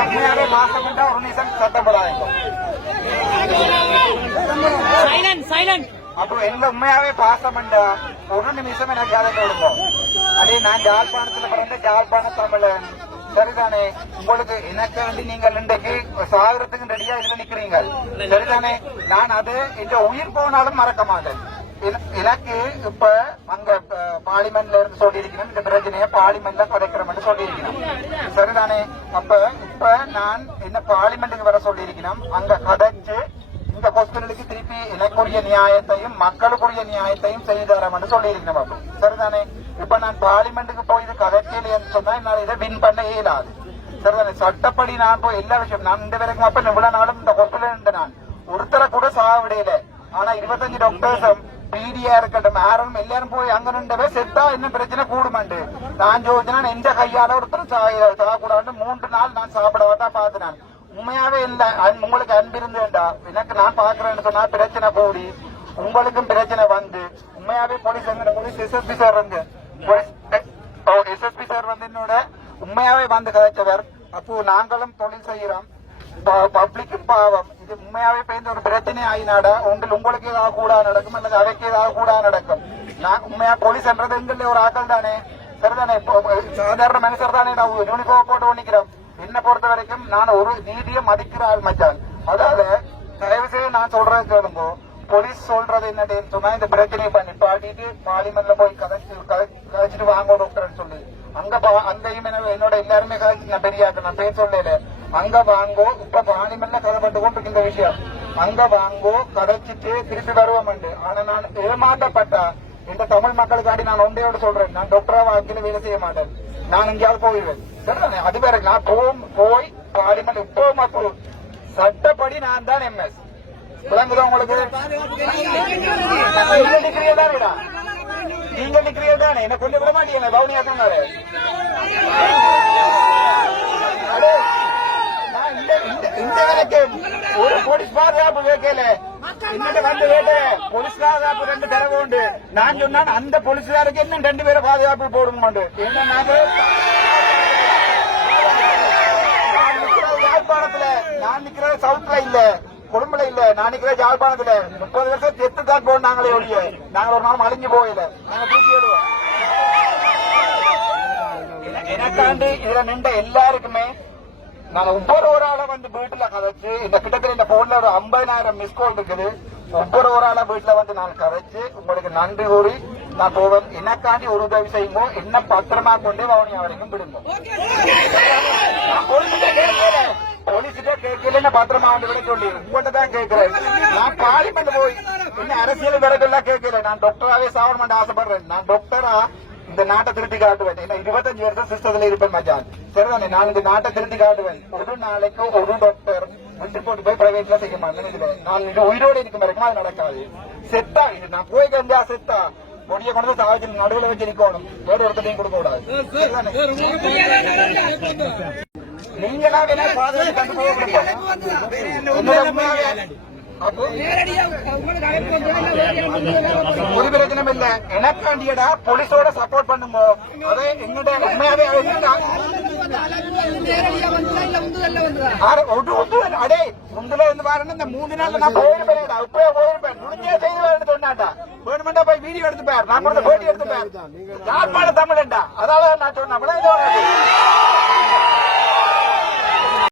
உண்மையாவே மாசம் ஒரு நிமிஷம் சட்டப்படாது சைலண்ட் சைலண்ட் அப்போ எங்க உண்மையாவே பாசமண்டா ஒரு நிமிஷம் எனக்கு அதை கொடுக்கும் அதே நான் ஜாழ்ப்பாணத்துல பிறந்த ஜாழ்ப்பாண தமிழன். சரிதானே? உங்களுக்கு எனக்கு வந்து நீங்கள் இன்றைக்கு சாகரத்துக்கு ரெடியா இதுல நிக்கிறீங்க. சரிதானே? நான் அது இந்த உயிர் போனாலும் மறக்க மாட்டேன். எனக்கு இப்ப அங்க ப- பார்லிமெண்ட்ல இருந்து சொல்லியிருக்கணும் இந்த பிரச்சனையை பார்லிமெண்ட்ல குறைக்கிறோம்னு சொல்லியிருக்கிறேன். சரிதானே? அப்ப இப்ப நான் என்ன பார்லிமெண்ட்டுக்கு வர சொல்லியிருக்கணும் அங்க கதைச்சு இந்த ஹாஸ்பிட்டலுக்கு திருப்பி எனக்குரிய நியாயத்தையும் மக்களுக்குரிய நியாயத்தையும் செய்து தரேன் சொல்லியிருக்கணும் பாபு. சரிதானே? இப்ப நான் பார்லிமெண்ட்டுக்கு போய் இது கதைக்கலைன்னு சொன்னா என்னால இதை வின் பண்ண இயலாது. சரிதானே? சட்டப்படி நான் போய் எல்லா விஷயம் நான் இந்த வரைக்கும் அப்ப இவ்வளவு நாளும் இந்த ஹாஸ்பிட்டல் நான். ஒருத்தரை கூட சாக விடையில ஆனா இருபத்தஞ்சு டாக்டர்ஸும் பிடியா இருக்கட்டும் யாரும் எல்லாரும் போய் அங்க நின்றவே செத்தா இன்னும் பிரச்சனை கூடுமாண்டு நான் ஜோதினா எந்த கையால ஒருத்தர் சாகக்கூடாது மூன்று நாள் நான் சாப்பிட தான் பார்த்தேன் உண்மையாவே இல்ல அன்- உங்களுக்கு அன்பு இருந்து வேண்டாம் எனக்கு நான் பாக்குறேன்னு சொன்னா பிரச்சனை கூடி உங்களுக்கும் பிரச்சனை வந்து உண்மையாவே போலீஸ் எங்க போலீஸ் எஸ்எஸ்பி சார் இருந்து எஸ்எஸ்பி சார் வந்து என்னோட உண்மையாவே வந்து கதைச்சவர் அப்போ நாங்களும் தொழில் செய்யறோம் பப்ளிக்கும் பாவம் இது உண்மையாவே பேருந்து ஒரு பிரச்சனை ஆயினாட உங்கள் உங்களுக்கு ஏதாவது கூட நடக்கும் அல்லது அவைக்கு ஏதாவது கூட நடக்கும். நான் உண்மையா போலீஸ் என்றது எங்கள்ல ஒரு ஆக்கள் தானே? சரிதானே? சாதாரண மனுஷர் தானே நான் யூனிஃபார்ம் போட்டு ஒண்ணிக்கிறோம். என்ன பொறுத்த வரைக்கும் நான் ஒரு நீதியை மதிக்கிற ஆள் மச்சான். அதாவது தயவு செய்து நான் சொல்றது கேளுங்க. போலீஸ் சொல்றது என்னன்னு சொன்னா இந்த பிரச்சனையை பண்ணி. பாட்டிட்டு பார்லிமெண்ட்ல போய் கதைச்சு கதை- கதைச்சிட்டு வாங்க டாக்டர்னு சொல்லி. அங்க அங்கேயும் என்னோட எல்லாருமே கதைச்சு நான் பெரியாக்கு நான் பேர் சொல்லல அங்க வாங்கோ இப்ப பார்லிமெண்ட்ல கதைப்பட்டு கொண்டிருக்கின்ற இந்த விஷயம். அங்க வாங்கோ கடைச்சிட்டு திருப்பி வருவோம் ஆனா நான் ஏமாற்றப்பட்டா இந்த தமிழ் மக்களுக்காண்டி நான் ஒன்றையோட சொல்றேன். நான் டாக்டரா வாழ்க்கையில வேலை செய்ய மாட்டேன். நான் எங்கேயாவது போயிடுவேன் சரிதானே? அது வேற நான் போம் போய் பார்லிமெண்ட் இப்போ மக்கள் சட்டப்படி நான் தான் எம்எஸ் விளங்குதா உங்களுக்கு? நீங்க டிகிரியா தானேடா நீங்க டிகிரியா தானே? என்ன கொஞ்சம் விட மாட்டீங்க பவுனியா சொன்னாரு. இந்த வேலைக்கு ஒரு போலீஸ் பாதுகாப்பு வைக்கல இன்னும் வந்து வேட்ட போலீஸ் பாதுகாப்பு ரெண்டு தரவு உண்டு. நான் சொன்னான் அந்த போலீஸ்காருக்கு இன்னும் ரெண்டு பேரை பாதுகாப்பு என்ன நான் நான் நிக்கிறது யாழ்ப்பாணத்துல நான் நிக்கிறது சவுத்ல இல்ல கொழும்புல இல்ல. நான் நிக்கிறது யாழ்ப்பாணத்துல. முப்பது வருஷம் எத்து தான் போன நாங்களே ஒழிய நாங்க ஒரு நாள் அழிஞ்சு போயில நாங்க தூக்கி விடுவோம் என- எனக்காண்டி இதுல நின்ற எல்லாருக்குமே நான் ஒவ்வொரு ஒரு ஆளை வந்து வீட்டுல கதைச்சு இந்த கிட்டத்தட்ட இந்த போன்ல ஒரு ஐம்பதாயிரம் மிஸ் கால் இருக்குது. ஒவ்வொரு ஒரு ஆளை வீட்டுல வந்து நான் கதைச்சு உங்களுக்கு நன்றி கூறி நான் போவேன் எனக்காண்டி ஒரு உதவி செய்யுமோ என்ன பத்திரமா கொண்டு வவுனியா வரைக்கும் விடுங்க. போலீஸ்கிட்ட கேட்கல. பத்திரமா வந்து விட சொல்லி. உங்கள்கிட்ட தான் கேட்கிறேன். நான் பார்லிமெண்ட் போய் என்ன அரசியல் விலகெல்லாம் கேட்கல. நான் டாக்டராவே சாவணும் ஆசைப்படுறேன். நான் டாக்டரா இந்த நாட்டை திருத்தி காட்டுவேன் என்ன இருபத்தஞ்சு வருஷம் சிஸ்டத்துல இருப்பேன் மச்சான் சரிதானே நான் இந்த நாட்டை திருத்தி காட்டுவேன் ஒரு நாளைக்கு ஒரு டாக்டர் போட்டு போய் பிரைவேட்ல செய்ய மாட்டேன் நான் இது உயிரோடு இருக்கும் வரைக்கும் அது நடக்காது செத்தா இது நான் போய் கண்டியா செத்தா பொடியை கொண்டு வந்து சாவச்சு நடுவில் வச்சு நிக்கணும் வேற ஒருத்தரையும் கொடுக்க கூடாது? நீங்களா வேணா பாதுகாப்பு கண்டு போக என்னோட உண்மையாவே அப்போ ஒரு பிரச்சனையும் இல்ல எனக்காண்டியடா போலீஸோட சப்போர்ட் பண்ணுங்க. அதே எங்கிட்ட உண்மையாவே எங்கிட்ட ஆறு அடே முந்தில இருந்து பாருங்க இந்த மூணு நாள் நான் போயிருப்பேன் இப்பவே போயிருப்பேன். முடிஞ்சே செய்து சொன்னாட்டா வேணுமெண்டா போய் வீடியோ எடுத்து பாரு நான் போட்டி எடுத்து பாரு யாழ்ப்பாண தமிழன்டா? அதாவது நான் சொன்னேன்.